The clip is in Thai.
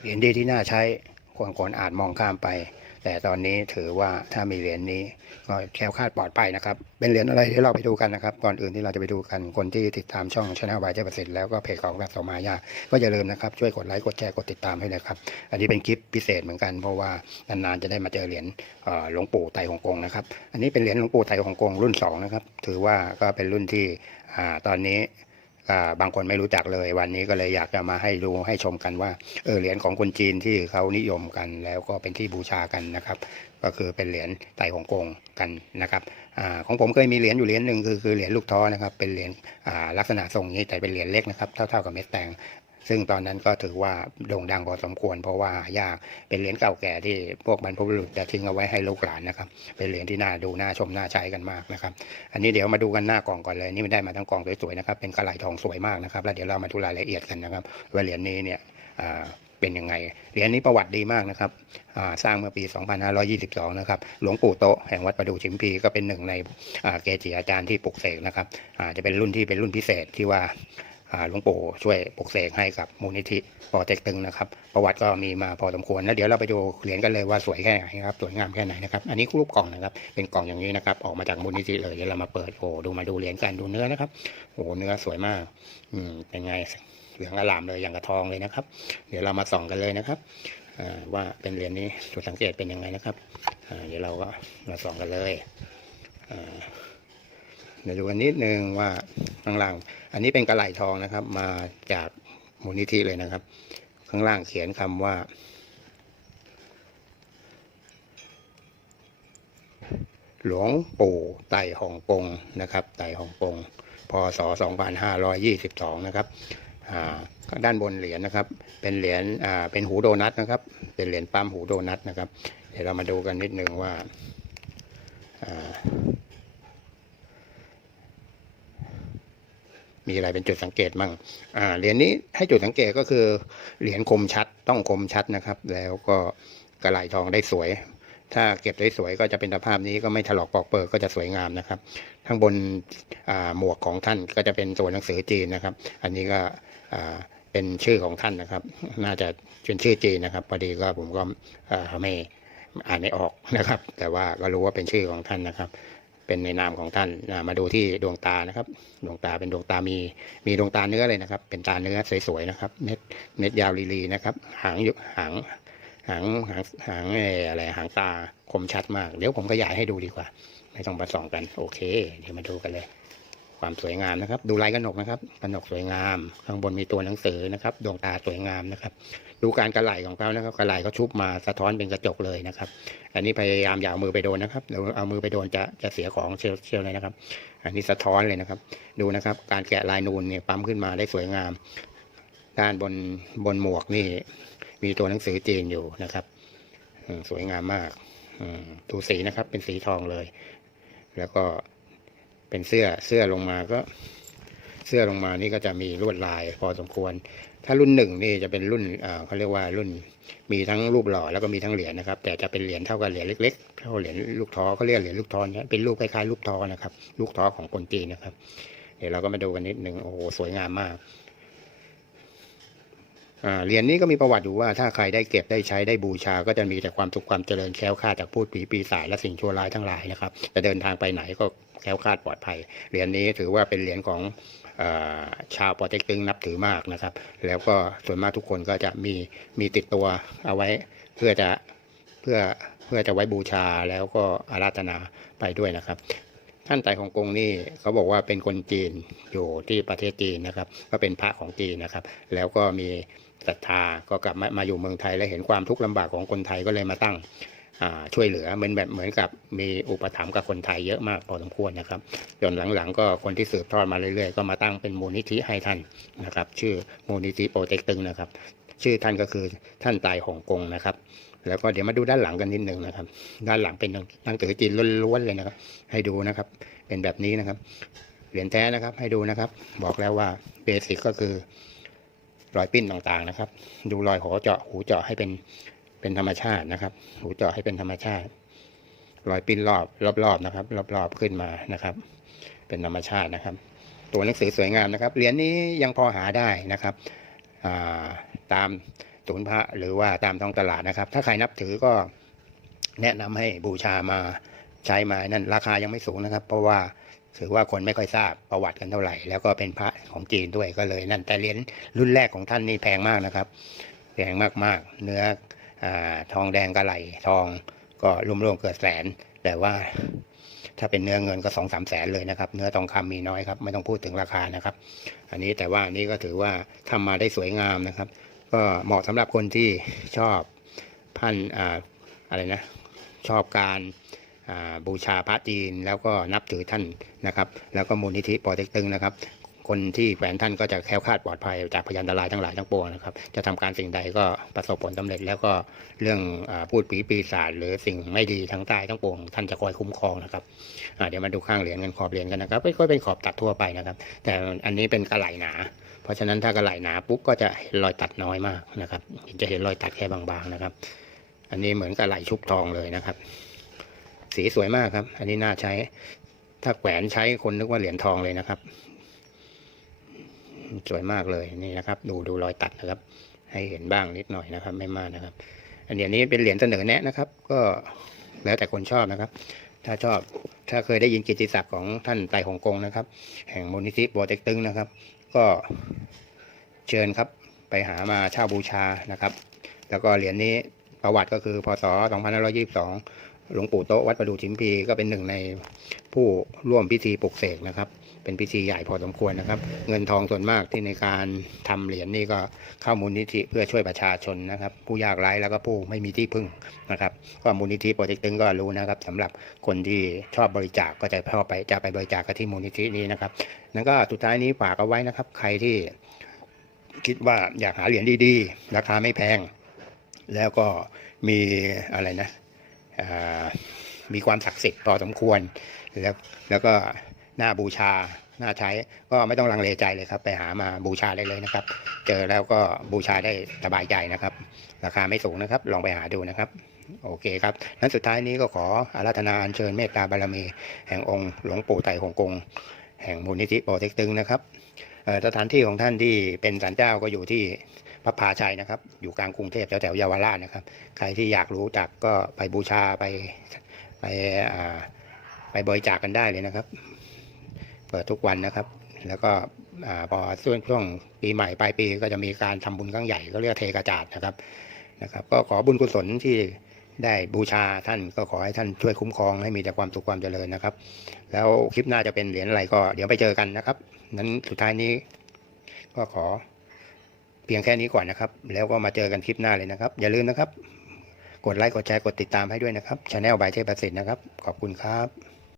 เหรียญดีที่น่าใช้คนคนอาจมองข้ามไป แต่ตอนนี้ถือว่าถ้ามีเหรียญนี้ก็แคล้วคลาดปลอดภัยนะครับ เป็นเหรียญอะไรที่เราไปดูกันนะครับ ก่อนอื่นที่เราจะไปดูกันคนที่ติดตามช่องช anel บายเจ้าประสิทธิ์แล้วก็เพจของแบบสมายาก็อย่าลืมนะครับช่วยกดไลค์กดแชร์กดติดตามให้เลยครับ อันนี้เป็นคลิปพิเศษเหมือนกันเพราะว่านานๆจะได้มาเจอเหรียญหลวงปู่ไตรฮงกงนะครับอันนี้เป็นเหรียญหลวงปู่ไตรฮงกงรุ่นสองนะครับถือว่าก็เป็นรุ่นที่อตอนนี้ บางคนไม่รู้จักเลย วันนี้ก็เลยอยากจะมาให้ดูให้ชมกันว่าเออเหรียญของคนจีนที่เขานิยมกันแล้วก็เป็นที่บูชากันนะครับ ก็คือเป็นเหรียญไต่ฮ่องกงกันนะครับอของผมเคยมีเหรียญอยู่เหรียญหนึ่งคือคือเหรียญลูกท้อนะครับ เป็นเหรียญลักษณะทรงนี้แต่เป็นเหรียญเล็กนะครับเท่าๆกับเม็ดแตง ซึ่งตอนนั้นก็ถือว่าโด่งดังพอสมควร เพราะว่าหายากเป็นเหรียญเก่าแก่ที่พวกบรรพบุรุษจะทิ้งเอาไว้ให้ลูกหลานนะครับ เป็นเหรียญที่น่าดูน่าชมน่าใช้กันมากนะครับ อันนี้เดี๋ยวมาดูกันหน้ากล่องก่อนเลย นี่มันได้มาทั้งกล่องสวยๆนะครับ เป็นกระไหลทองสวยมากนะครับ แล้วเดี๋ยวเรามาดูรายละเอียดกันนะครับว่าเหรียญนี้เนี่ยเป็นยังไง เหรียญนี้ประวัติดีมากนะครับ สร้างเมื่อปี 2522 นะครับ หลวงปู่โตแห่งวัดประดู่ชิมพีก็เป็นหนึ่งในเกจิอาจารย์ที่ปลุกเสกนะครับ จะเป็นรุ่นที่เป็นรุ่นพิเศษที่ว่า หลวงปู่ช่วยปลุกเสกให้กับมูลนิธิปอเต็กตึงนะครับ ประวัติก็มีมาพอสมควรแล้วเดี๋ยวเราไปดูเหรียญกันเลยว่าสวยแค่ไหนครับสวยงามแค่ไหนนะครับอันนี้รูปกล่องนะครับ เป็นกล่องอย่างนี้นะครับ ออกมาจากมูลนิธิเลยเดี๋ยวเรามาเปิดโอ้ดูมาดูเหรียญกันดูเนื้อนะครับโอ้เนื้อสวยมาก อืมเป็นไงเหลืองอลามเลยอย่างกระทองเลยนะครับ เดี๋ยวเรามาส่องกันเลยนะครับว่าเป็นเหรียญนี้จุดสังเกตเป็นยังไงนะครับเดี๋ยวเราก็มาส่องกันเลยอ เดี๋ยวดูกันนิดนึงว่าข้างล่าง อันนี้เป็นกระไหลทองนะครับ มาจากมูลนิธิเลยนะครับ ข้างล่างเขียนคำว่า หลวงปู่ไต่ฮ่องกงนะครับ ไต่ฮ่องกงพศ 2522 นะครับอ่าด้านบนเหรียญนะครับ เป็นเหรียญเป็นหูโดนัทนะครับ เป็นเหรียญปั๊มหูโดนัทนะครับ เดี๋ยวเรามาดูกันนิดนึงว่าอ่า มีอะไรเป็นจุดสังเกตมั่งอ่าเหรียญนี้ให้จุดสังเกตก็คือเหรียญคมชัดต้องคมชัดนะครับ แล้วก็กระไหลทองได้สวย ถ้าเก็บได้สวยก็จะเป็นสภาพนี้ก็ไม่ถลอกปอกเปิดก็จะสวยงามนะครับข้างบนหมวกของท่านก็จะเป็นตัวหนังสือจีนนะครับ อันนี้ก็เป็นชื่อของท่านนะครับ น่าจะเป็นชื่อจีนนะครับพอดีก็ผมก็ไม่อ่านไม่ออกนะครับ แต่ว่าก็รู้ว่าเป็นชื่อของท่านนะครับ เป็นในนามของท่านมาดูที่ดวงตานะครับ ดวงตาเป็นดวงตามีมีดวงตาเนื้อเลยนะครับ เป็นตาเนื้อสวยๆนะครับ เม็ดเม็ดยาวลีๆนะครับ หางยู่หางหางหางหางอะไรหางตาคมชัดมาก เดี๋ยวผมขยายให้ดูดีกว่า ไม่ต้องมาส่องกัน โอเค เดี๋ยวมาดูกันเลย ความสวยงามนะครับ ดูลายกระหนกนะครับกระหนกสวยงาม ข้างบนมีตัวหนังสือนะครับ ดวงตาสวยงามนะครับ ดูการกระไหลของเขานะครับกระไหลเขาชุบมาสะท้อนเป็นกระจกเลยนะครับ อันนี้พยายามอย่าเอามือไปโดนนะครับเดี๋ยวเอามือไปโดนจะจะเสียของเชียวเชียวเลยนะครับ อันนี้สะท้อนเลยนะครับ ดูนะครับ การแกะลายนูนเนี่ยปั๊มขึ้นมาได้สวยงาม ด้านบนบนหมวกนี่ มีตัวหนังสือจีนอยู่นะครับสวยงามมากอืมดูสีนะครับ เป็นสีทองเลย แล้วก็ เป็นเสื้อเสื้อลงมาก็ เสื้อลงมานี่ก็จะมีลวดลายพอสมควร ถ้ารุ่นหนึ่งนี่จะเป็นรุ่นเขาเรียกว่ารุ่นมีทั้งรูปหล่อแล้วก็มีทั้งเหรียญนะครับ แต่จะเป็นเหรียญเท่ากับเหรียญเล็กๆเท่าเหรียญลูกท้อเขาเรียกเหรียญลูกท้อเนี่ยเป็นรูปคล้ายๆลูกท้อนะครับ ลูกท้อของคนจีนนะครับ เดี๋ยวเราก็มาดูกันนิดหนึ่งโอ้โหสวยงามมากเหรียญนี้ก็มีประวัติอยู่ว่าถ้าใครได้เก็บได้ใช้ได้บูชา ก็จะมีแต่ความสุขความเจริญแคล้วคลาจากพูดผีปีศาจและสิ่งชั่วร้ายทั้งหลายนะครับจะเดินทางไปไหนก็ แคล้วคลาดปลอดภัย เหรียญนี้ถือว่าเป็นเหรียญของอชาวปอเต็กตึงนับถือมากนะครับ แล้วก็ส่วนมากทุกคนก็จะมีมีติดตัวเอาไว้เพื่อจะเพื่อเพื่อจะไว้บูชาแล้วก็อาราธนาไปด้วยนะครับ ท่านไต่ของกงนี่เขาบอกว่าเป็นคนจีนอยู่ที่ประเทศจีนนะครับ ก็เป็นพระของจีนนะครับ แล้วก็มีศรัทธาก็กลับมามาอยู่เมืองไทยและเห็นความทุกข์ลำบากของคนไทยก็เลยมาตั้ง ช่วยเหลือเหมือนแบบเหมือนกับมีอุปถัมภ์กับคนไทยเยอะมากพอสมควรนะครับจนหลังๆ ก็คนที่สืบทอดมาเรื่อยๆ ก็มาตั้งเป็นมูลนิธิให้ท่านนะครับ ชื่อมูลนิธิโปรเจกตึงนะครับ ชื่อท่านก็คือท่านไต่ฮ่องกงนะครับ แล้วก็เดี๋ยวมาดูด้านหลังกันนิดหนึ่งนะครับ ด้านหลังเป็นหนังสือจีนล้วนๆเลยนะครับ ให้ดูนะครับ เป็นแบบนี้นะครับเหรียญแท้นะครับ ให้ดูนะครับ บอกแล้วว่าเบสิกก็คือรอยปิ้นต่างๆนะครับ ดูรอยหัวเจาะหูเจาะให้เป็น เป็นธรรมชาตินะครับ หูเจาะให้เป็นธรรมชาติ รอยปิ้นรอบรอบๆนะครับ รอบๆขึ้นมานะครับ เป็นธรรมชาตินะครับ ตัวหนังสือสวยงามนะครับเหรียญนี้ยังพอหาได้นะครับาตามศูนย์พระหรือว่าตามท้องตลาดนะครับ ถ้าใครนับถือก็แนะนำให้บูชามาใช้มานั่นราคายังไม่สูงนะครับ เพราะว่าถือว่าคนไม่ค่อยทราบประวัติกันเท่าไหร่ แล้วก็เป็นพระของจีนด้วยก็เลยนั่นแต่เหรียญรุ่นแรกของท่านนี่แพงมากนะครับแพงมากๆ เนื้อ ทองแดงกระไหลทองก็รวมๆเกิดแสน แต่ว่าถ้าเป็นเนื้อเงินก็สองสามแสนเลยนะครับ เนื้อทองคำมีน้อยครับ ไม่ต้องพูดถึงราคานะครับ อันนี้แต่ว่านนี้ก็ถือว่าทำมาได้สวยงามนะครับ ก็เหมาะสำหรับคนที่ชอบพันอ่าอะไรนะ ชอบการบูชาพระจีนแล้วก็นับถือท่านนะครับ แล้วก็มูลนิธิปอเต็กตึงนะครับ คนที่แขวนท่านก็จะแคล้วคลาดปลอดภัยจากพยันตรายทั้งหลายทั้งปวงนะครับ จะทำการสิ่งใดก็ประสบผลสำเร็จ แล้วก็เรื่องอพูดผีปีศาจหรือสิ่งไม่ดีทั้งใต้ทั้งปวงท่านจะคอยคุ้มครองนะครับเดี๋ยวมาดูข้างเหรียญกันขอบเหรียญกันนะครับไม่ค่อยเป็นขอบตัดทั่วไปนะครับ แต่อันนี้เป็นกระไหลหนา เพราะฉะนั้นถ้ากระไหลหนาปุ๊บก็จะเห็นรอยตัดน้อยมากนะครับ จะเห็นรอยตัดแค่บางๆนะครับ อันนี้เหมือนกระไหลชุบทองเลยนะครับ สีสวยมากครับ อันนี้น่าใช้ถ้าแขวนใช้คนนึกว่าเหรียญทองเลยนะครับ สวยมากเลยนี่นะครับ ดูดูรอยตัดนะครับ ให้เห็นบ้างนิดหน่อยนะครับ ไม่มากนะครับ อันเดียวนี้เป็นเหรียญเสนอแนะนะครับ ก็แล้วแต่คนชอบนะครับ ถ้าชอบถ้าเคยได้ยินกิติศักดิ์ของท่านไต่ฮ่องกงนะครับ แห่งมูลนิธิโบเต็กตึงนะครับ ก็เชิญครับไปหามาเช่าบูชานะครับ แล้วก็เหรียญนี้ประวัติก็คือพศ 2522 หลวงปู่โตะวัดประดูชิมพีก็เป็นหนึ่งในผู้ร่วมพิธีปลุกเสกนะครับ เป็นพิธีใหญ่พอสมควรนะครับ เงินทองส่วนมากที่ในการทำเหรียญนี่ก็เข้ามูลนิธิเพื่อช่วยประชาชนนะครับ ผู้ยากไร้แล้วก็ผู้ไม่มีที่พึ่งนะครับก็มูลนิธิโปรเจกต์ตึงก็รู้นะครับสำหรับคนที่ชอบบริจาคก็จะเข้าไปจะไปบริจาคกที่มูลนิธินี้นะครับนั่นก็สุดท้ายนี้ฝากเอาไว้นะครับ ใครที่คิดว่าอยากหาเหรียญดีๆ ราคาไม่แพง แล้วก็มีอะไรนะ มีความศักดิ์สิทธิ์พอสมควร แล้วแล้วก็น่าบูชา น่าใช้ ก็ไม่ต้องลังเลใจเลยครับ ไปหามาบูชาได้เลยนะครับ เจอแล้วก็บูชาได้สบายใจนะครับ ราคาไม่สูงนะครับ ลองไปหาดูนะครับโอเคครับ นั้นสุดท้ายนี้ก็ขออาราธนาอัญเชิญเมตตาบารมี แห่งองค์หลวงปู่ไต่ฮ่องกง แห่งมูลนิธิปอเต็กตึงนะครับสถานที่ของท่านที่เป็นศาลเจ้าก็อยู่ที่ พระพาชัยนะครับ อยู่กลางกรุงเทพแถวแถวเยาวราชนะครับ ใครที่อยากรู้จักก็ไปบูชาไปไปไปบริจาคกันได้เลยนะครับ เปิดทุกวันนะครับ แล้วก็พอช่วงช่วงปีใหม่ปลายปีก็จะมีการทำบุญครั้งใหญ่ก็เรียกเทกระจาดนะครับนะครับ ก็ขอบุญกุศลที่ได้บูชาท่านก็ขอให้ท่านช่วยคุ้มครองให้มีแต่ความสุขความเจริญนะครับ แล้วคลิปหน้าจะเป็นเหรียญอะไรก็เดี๋ยวไปเจอกันนะครับ นั้นสุดท้ายนี้ก็ขอ เพียงแค่นี้ก่อนนะครับ แล้วก็มาเจอกันคลิปหน้าเลยนะครับ อย่าลืมนะครับ กดไลค์กดแชร์กดติดตามให้ด้วยนะครับชาแนลใบายเทพประสิทธิ์นะครับ ขอบคุณครับ